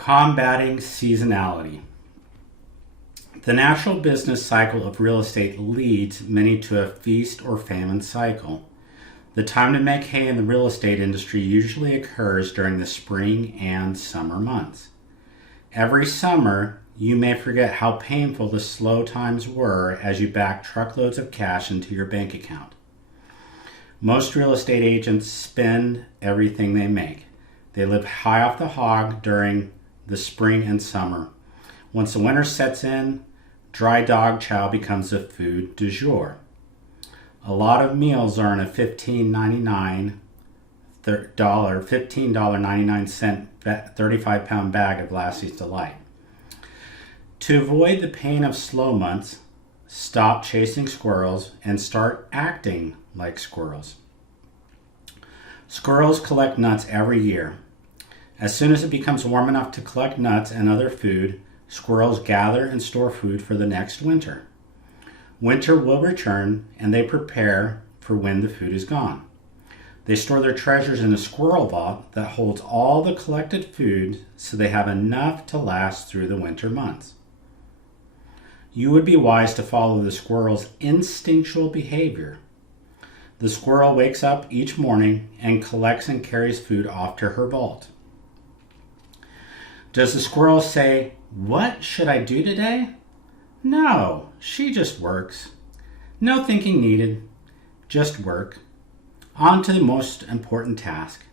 Combating seasonality. The natural business cycle of real estate leads many to a feast or famine cycle. The time to make hay in the real estate industry usually occurs during the spring and summer months. Every summer, you may forget how painful the slow times were as you back truckloads of cash into your bank account. Most real estate agents spend everything they make. They live high off the hog during the spring and summer. Once the winter sets in, dry dog chow becomes the food du jour. A lot of meals are in a $15.99 35-pound bag of Lassie's Delight. To avoid the pain of slow months, stop chasing squirrels and start acting like squirrels. Squirrels collect nuts every year. As soon as it becomes warm enough to collect nuts and other food, squirrels gather and store food for the next winter. Winter will return and they prepare for when the food is gone. They store their treasures in a squirrel vault that holds all the collected food so they have enough to last through the winter months. You would be wise to follow the squirrel's instinctual behavior. The squirrel wakes up each morning and collects and carries food off to her vault. Does the squirrel say, "What should I do today?" No, she just works. No thinking needed, just work. On to the most important task.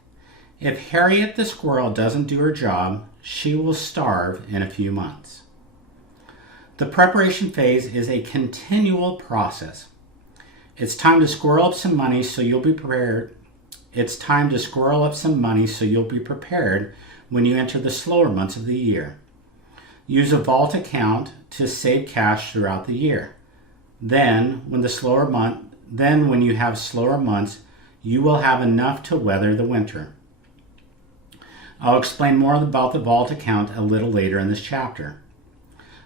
If Harriet the squirrel doesn't do her job, she will starve in a few months. The preparation phase is a continual process. It's time to squirrel up some money so you'll be prepared. When you enter the slower months of the year. Use a vault account to save cash throughout the year. Then when you have slower months, you will have enough to weather the winter. I'll explain more about the vault account a little later in this chapter.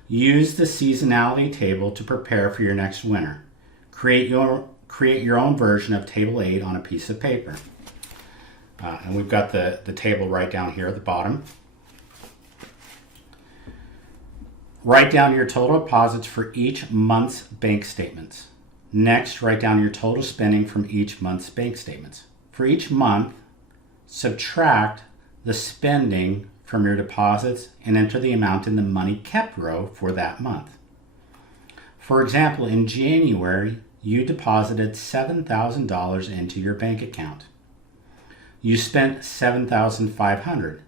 Use the seasonality table to prepare for your next winter. Create your own version of Table 8 on a piece of paper. And we've got the table right down here at the bottom. Write down your total deposits for each month's bank statements. Next, write down your total spending from each month's bank statements. For each month, subtract the spending from your deposits and enter the amount in the money kept row for that month. For example, in January, you deposited $7,000 into your bank account. You spent $7,500.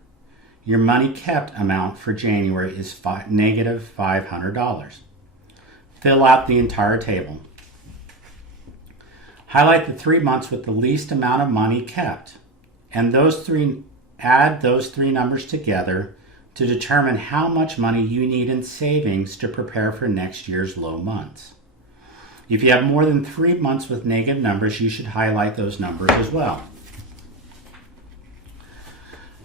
Your money kept amount for January is negative $500. Fill out the entire table. Highlight the 3 months with the least amount of money kept, and add those three numbers together to determine how much money you need in savings to prepare for next year's low months. If you have more than 3 months with negative numbers, you should highlight those numbers as well.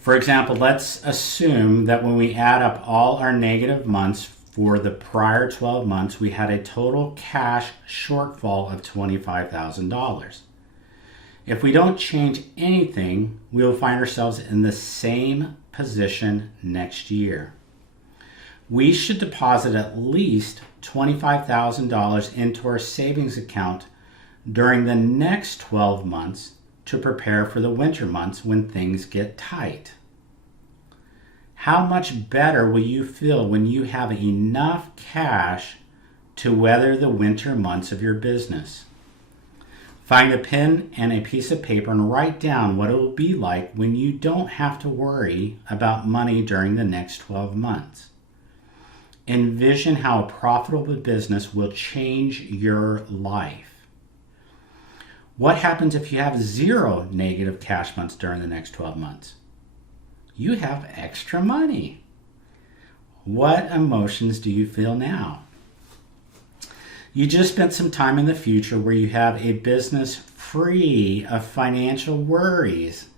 For example, let's assume that when we add up all our negative months for the prior 12 months, we had a total cash shortfall of $25,000. If we don't change anything, we will find ourselves in the same position next year. We should deposit at least $25,000 into our savings account during the next 12 months to prepare for the winter months when things get tight. How much better will you feel when you have enough cash to weather the winter months of your business? Find a pen and a piece of paper and write down what it will be like when you don't have to worry about money during the next 12 months. Envision how a profitable business will change your life. What happens if you have 0 negative cash months during the next 12 months? You have extra money. What emotions do you feel now? You just spent some time in the future where you have a business free of financial worries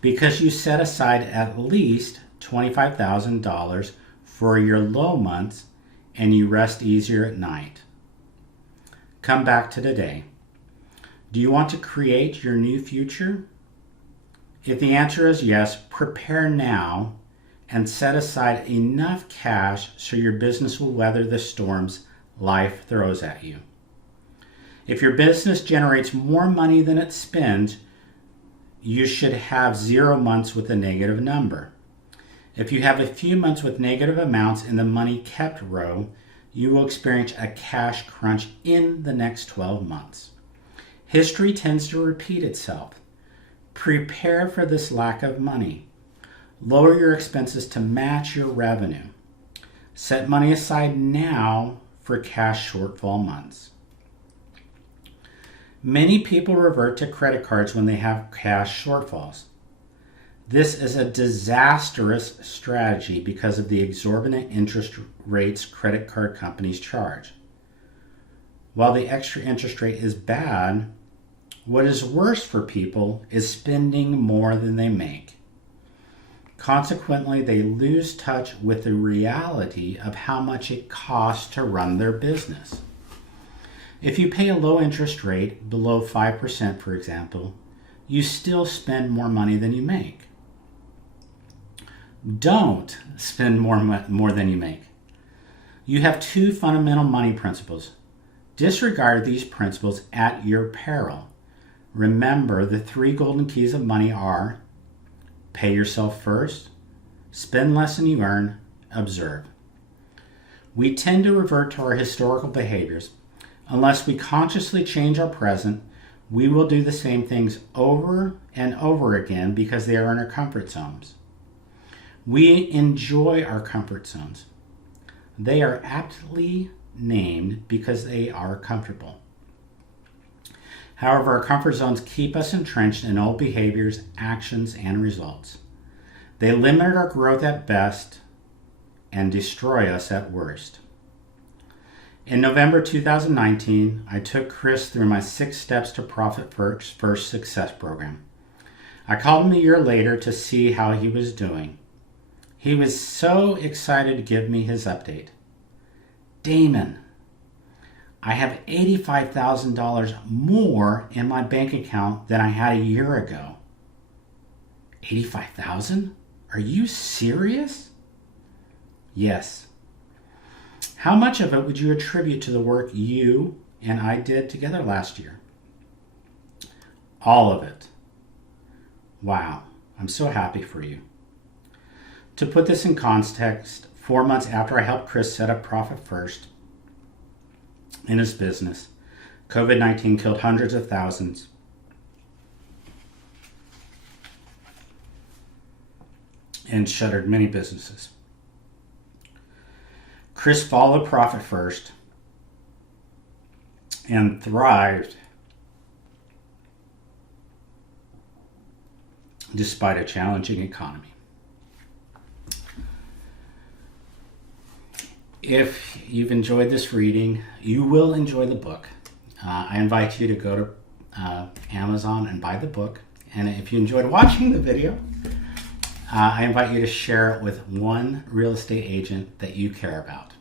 because you set aside at least $25,000 for your low months and you rest easier at night. Come back to today. Do you want to create your new future? If the answer is yes, prepare now and set aside enough cash so your business will weather the storms life throws at you. If your business generates more money than it spends, you should have 0 months with a negative number. If you have a few months with negative amounts in the money kept row, you will experience a cash crunch in the next 12 months. History tends to repeat itself. Prepare for this lack of money. Lower your expenses to match your revenue. Set money aside now for cash shortfall months. Many people revert to credit cards when they have cash shortfalls. This is a disastrous strategy because of the exorbitant interest rates credit card companies charge. While the extra interest rate is bad, what is worse for people is spending more than they make. Consequently, they lose touch with the reality of how much it costs to run their business. If you pay a low interest rate, below 5%, for example, you still spend more money than you make. Don't spend more than you make. You have 2 fundamental money principles. Disregard these principles at your peril. Remember, the 3 golden keys of money are: pay yourself first, spend less than you earn, observe. We tend to revert to our historical behaviors. Unless we consciously change our present, we will do the same things over and over again because they are in our comfort zones. We enjoy our comfort zones. They are aptly named because they are comfortable. However, our comfort zones keep us entrenched in old behaviors, actions, and results. They limit our growth at best and destroy us at worst. In November 2019, I took Chris through my 6 Steps to Profit First Success program. I called him a year later to see how he was doing. He was so excited to give me his update. Damon, I have $85,000 more in my bank account than I had a year ago. 85,000? Are you serious? Yes. How much of it would you attribute to the work you and I did together last year? All of it. Wow, I'm so happy for you. To put this in context, 4 months after I helped Chris set up Profit First in his business, COVID-19 killed hundreds of thousands. And shuttered many businesses. Chris followed Profit First and thrived despite a challenging economy. If you've enjoyed this reading, you will enjoy the book. I invite you to go to Amazon and buy the book. And if you enjoyed watching the video, I invite you to share it with one real estate agent that you care about.